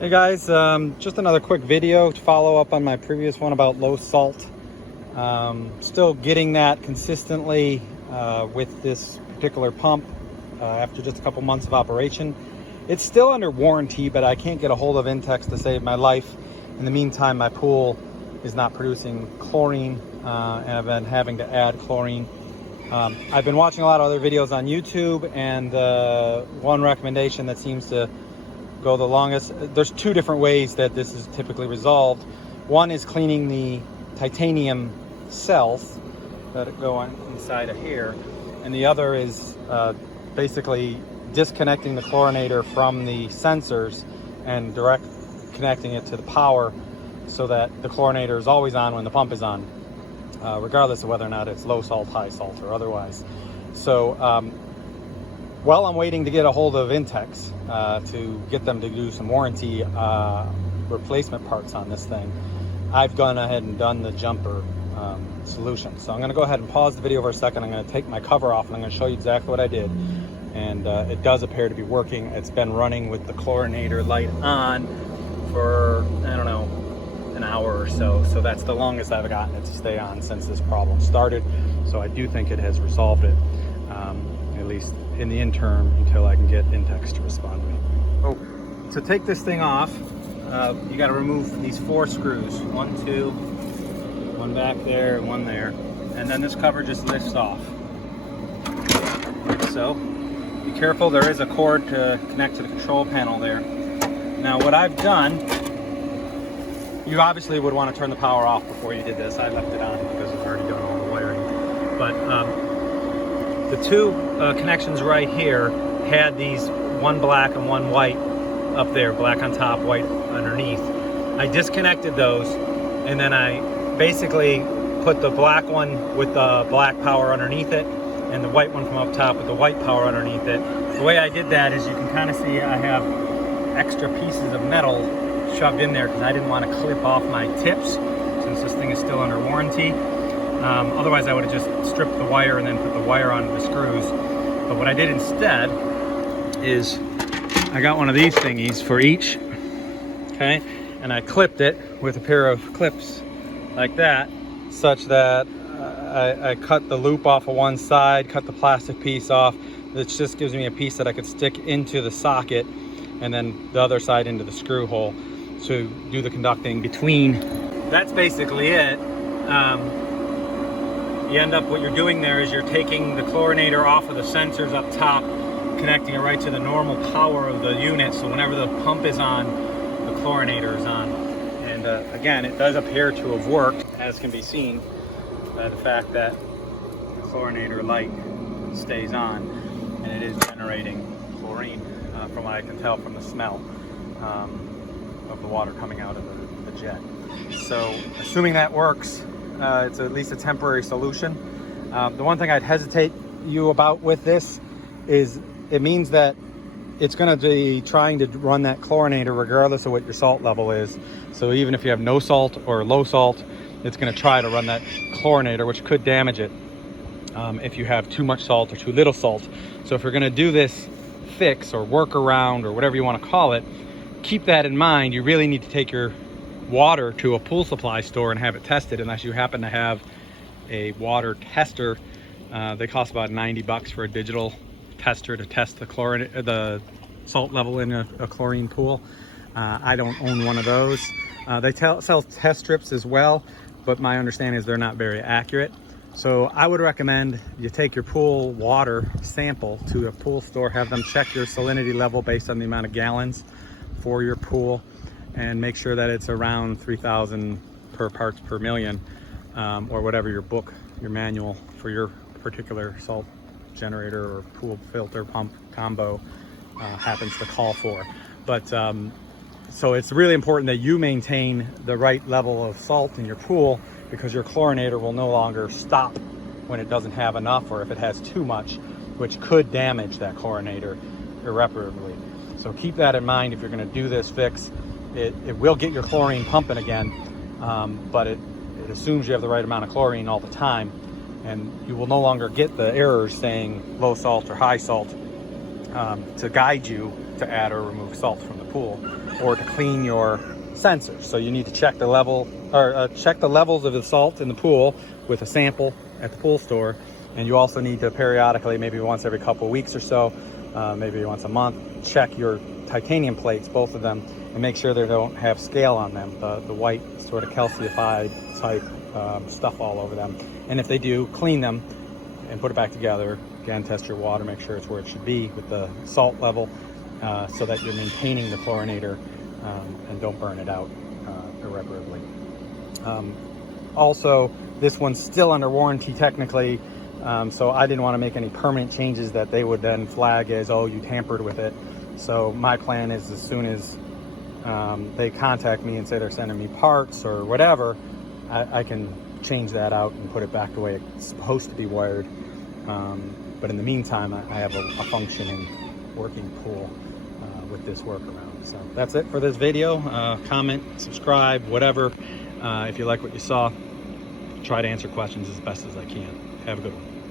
Hey guys, just another quick video to follow up on my previous one about low salt. Still getting that consistently with this particular pump after just a couple months of operation. It's still under warranty, but I can't get a hold of Intex to save my life. In the meantime, my pool is not producing chlorine and I've been having to add chlorine. I've been watching a lot of other videos on YouTube, and one recommendation that seems to go the longest, there's two different ways that this is typically resolved. One is cleaning the titanium cells that go on inside of here, and the other is basically disconnecting the chlorinator from the sensors and direct connecting it to the power so that the chlorinator is always on when the pump is on, regardless of whether or not it's low salt, high salt, or otherwise. So while I'm waiting to get a hold of Intex to get them to do some warranty replacement parts on this thing, I've gone ahead and done the jumper solution. So I'm going to go ahead and pause the video for a second. I'm going to take my cover off and I'm going to show you exactly what I did. And it does appear to be working. It's been running with the chlorinator light on for, I don't know, an hour or so. So that's the longest I've gotten it to stay on since this problem started. So I do think it has resolved it, at least in the interim, until I can get Intex to respond to me. Oh, to take this thing off, you got to remove these 4 screws. 1, 2, one back there, and one there. And then this cover just lifts off. Like so. Be careful, there is a cord to connect to the control panel there. Now what I've done, you obviously would want to turn the power off before you did this. I left it on because I've already done all the wiring. But the two connections right here had these, one black and one white up there, black on top, white underneath. I disconnected those, and then I basically put the black one with the black power underneath it and the white one from up top with the white power underneath it. The way I did that is, you can kind of see I have extra pieces of metal shoved in there because I didn't want to clip off my tips since this thing is still under warranty. Otherwise I would have just stripped the wire and then put the wire onto the screws. But what I did instead is I got one of these thingies for each, okay, and I clipped it with a pair of clips like that, such that I cut the loop off of one side, cut the plastic piece off. It just gives me a piece that I could stick into the socket, and then the other side into the screw hole to do the conducting between. That's basically it. You end up, what you're doing there is you're taking the chlorinator off of the sensors up top, connecting it right to the normal power of the unit, so whenever the pump is on, the chlorinator is on. And again, it does appear to have worked, as can be seen by the fact that the chlorinator light stays on, and it is generating chlorine, from what I can tell from the smell of the water coming out of the jet. So assuming that works, it's at least a temporary solution. The one thing I'd hesitate you about with this is it means that it's going to be trying to run that chlorinator regardless of what your salt level is. So even if you have no salt or low salt, it's going to try to run that chlorinator, which could damage it if you have too much salt or too little salt. So if you're going to do this fix or workaround or whatever you want to call it, keep that in mind. You really need to take your water to a pool supply store and have it tested, unless you happen to have a water tester. They cost about 90 bucks for a digital tester to test the salt level in a chlorine pool. I don't own one of those. They sell test strips as well, but my understanding is they're not very accurate. So I would recommend you take your pool water sample to a pool store, have them check your salinity level based on the amount of gallons for your pool, and make sure that it's around 3,000 per parts per million, or whatever your manual for your particular salt generator or pool filter pump combo happens to call for. But so it's really important that you maintain the right level of salt in your pool, because your chlorinator will no longer stop when it doesn't have enough, or if it has too much, which could damage that chlorinator irreparably. So keep that in mind if you're going to do this fix. It will get your chlorine pumping again, but it assumes you have the right amount of chlorine all the time, and you will no longer get the errors saying low salt or high salt to guide you to add or remove salt from the pool. or to clean your sensors. So you need to check the level, or check the levels of the salt in the pool with a sample at the pool store. And you also need to periodically, maybe once every couple of weeks or so, maybe once a month, check your titanium plates, both of them, and make sure they don't have scale on them, the white sort of calcified type stuff all over them. And if they do, clean them and put it back together. Again, test your water, make sure it's where it should be with the salt level, so that you're maintaining the chlorinator and don't burn it out irreparably. Also, this one's still under warranty technically, so I didn't want to make any permanent changes that they would then flag as, oh, you tampered with it. So my plan is, as soon as they contact me and say they're sending me parts or whatever, I can change that out and put it back the way it's supposed to be wired. But in the meantime, I have a functioning, working pool with this workaround. So that's it for this video. Comment, subscribe, whatever. If you like what you saw, try to answer questions as best as I can. Have a good one.